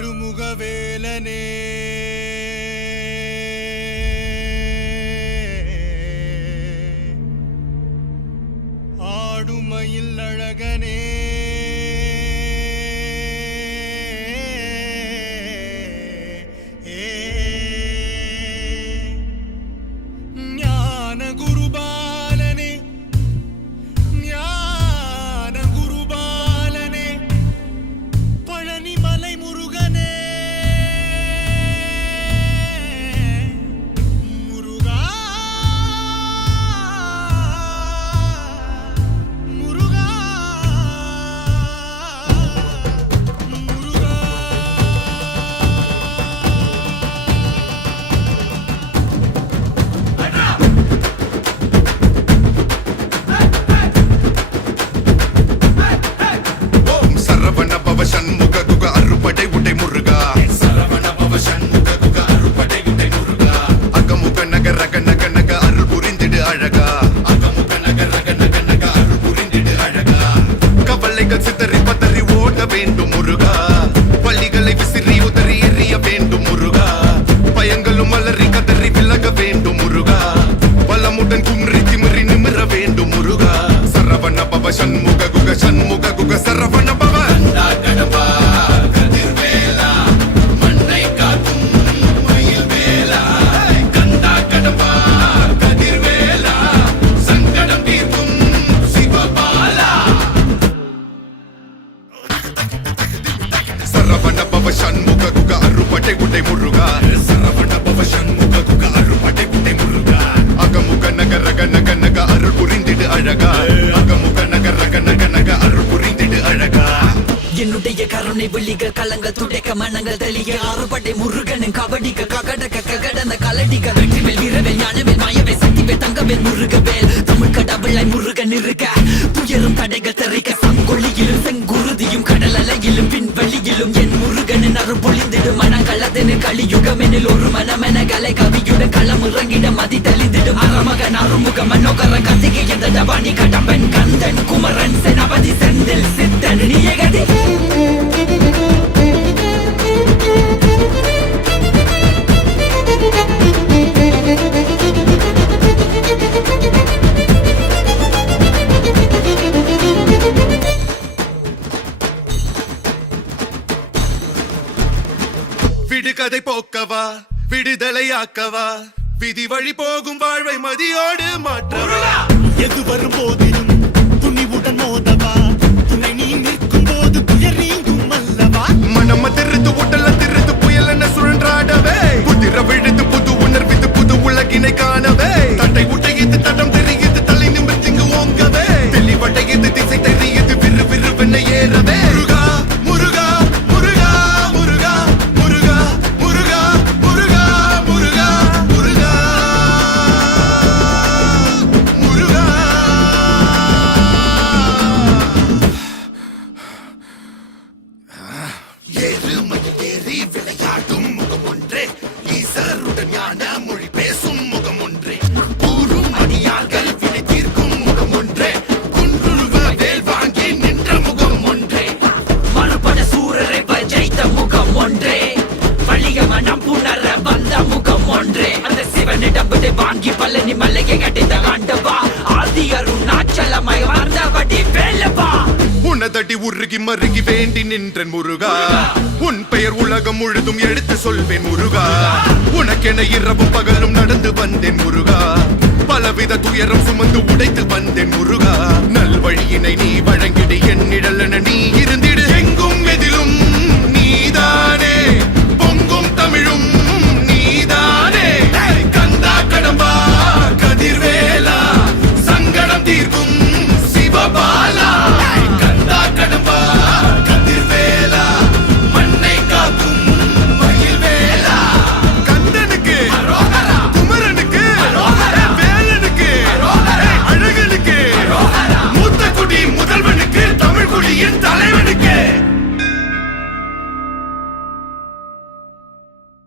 ஆறுமுகவேலனே ஆடுமயில் அழகனே ஞான குருபாலனே ஞான குருபாலனே பழனிமலை முருகனே முருகா முருகா முருகா சரவண பவ சண்முக குக அறுபடை உடை முருகா சரவண பவ சண்முக குக அறுபடை உடை முருகா அகமுக நக ரக நக நக அருள் புரிந்திடு அழகா அகமுக நக ரக நக நக அருள் புரிந்திடு அழகா கவலைகள் சிதறி பதறி ஓட வேண்டும் முருகா பள்ளிகளை விசிறி உதறி எறிய வேண்டும் முருகா பயங்களும் மலரி கதறி விலக வேண்டும் முருகா பலமுடன் கும்ரி திமிரி நிமிர வேண்டும் முருகா சரவண பவ சண்முக குக சரவண பவ கடம்பா கதிர்வேலா மண்ணை காக்கும் மயில் வேலா கந்தா கடம்பா கதிர்வேலா சங்கடம் தீர்க்கும் சிவபாலா சரவண பவ சண்முக குக அறுபடை உடை முருகா சரவண பவ சண்முக குக அறுபடை உடை முருகா அகமுக நக ரக நக நக அருள் புரிந்திடு அழகா அகமுக நக ரக நக நக அருள் புரிந்திடு அழகா என்னுடைய கருணை விழிகள் கலங்கள் துடைக்க மனங்கள் தெளிய ஆறுபடை முருகனின் கபடிக்க ககடக்க ககடந்த கலடிக்க வெற்றிவேல் வீரவேல் ஞானவேல் மாயவேல் சக்திவேல் தங்கவேல் முருகவேல் தமிழ் கடவுளாய் முருகன் இருக்க துயரும் தடைகள் தெரிக்க சங்கொழியிலும் செங்குருதியும் கடல் அலையிலும் பின்வழியிலும் என் முருகனின் அருள் பொழிந்திடும் மனங்களதனில் கலியுகமெனில் ஒரு மனமென கலை கவியுடன் களம் இறங்கிட மதி தெளிந்திடும் அறமகன் அருமுக மனோகர கத்திகை எந்த டபானி கடம்பன் கந்தன் குமரன் செனபதி செந்தில் சித்தன் நீயகதி விடுகதை போக்கவா விடுதலையாக்கவா விதி வழி போகும் வாழ்வை மதியோடு மாற்றவா எது வரும் போதிலும் துணிவுடன் மோதவா துணை நீ நிற்கும் போது துயர் நீங்கும் அல்லவா மனம திருத்து உடல திருத்து புயல் என சுழன்றாடவே புதிர விழுத்து புது உணர்வித்து புது உலகினை காணவே தட்டை உடையது தடம் தெரியுது தலை நிமிர்த்திங்கு ஓங்கவே தெளிவடையது திசை தெரியுது விறு விறுவென ஏறவே முருகா முருகா முருகா முருகா முருகா முருகா முருகா முருகா முருகா முருகா ஏறுமையில் ஏறி விளையாடும் முகம் ஒன்றே ஈசருடன் ஞான மொழி பேசும் முகம் ஒன்றே கூறும் அடியார்கள் வினை தீர்க்கும் முகம் ஒன்றே குன்றுருவ வேல் வாங்கி நின்ற முகம் ஒன்றே மறுபட சூரரை ஜெயித்த முகம் ஒன்றே வலிய மனம் புணர வந்த முகம் ஒன்றே அந்த சிவனிடம் விடை வாங்கி பழனி மலையை கட்டித்த ஆண்டவா ஆதி அருணாச்சலமாய் வாழ்ந்தபடி வேலவா உனதடி உருகி மருகி வேண்டி நின்றன் முருகா உன் பெயர் உலகம் முழுதும் எடுத்து சொல்வேன் முருகா உனக்கென இரவும் பகலும் நடந்து வந்தேன் முருகா பலவித துயரம் சுமந்து உடைத்து வந்தேன் முருகா நல்வழியினை நீ வழங்கிடு என் நிழலென நீ இருந்திடு எங்கும்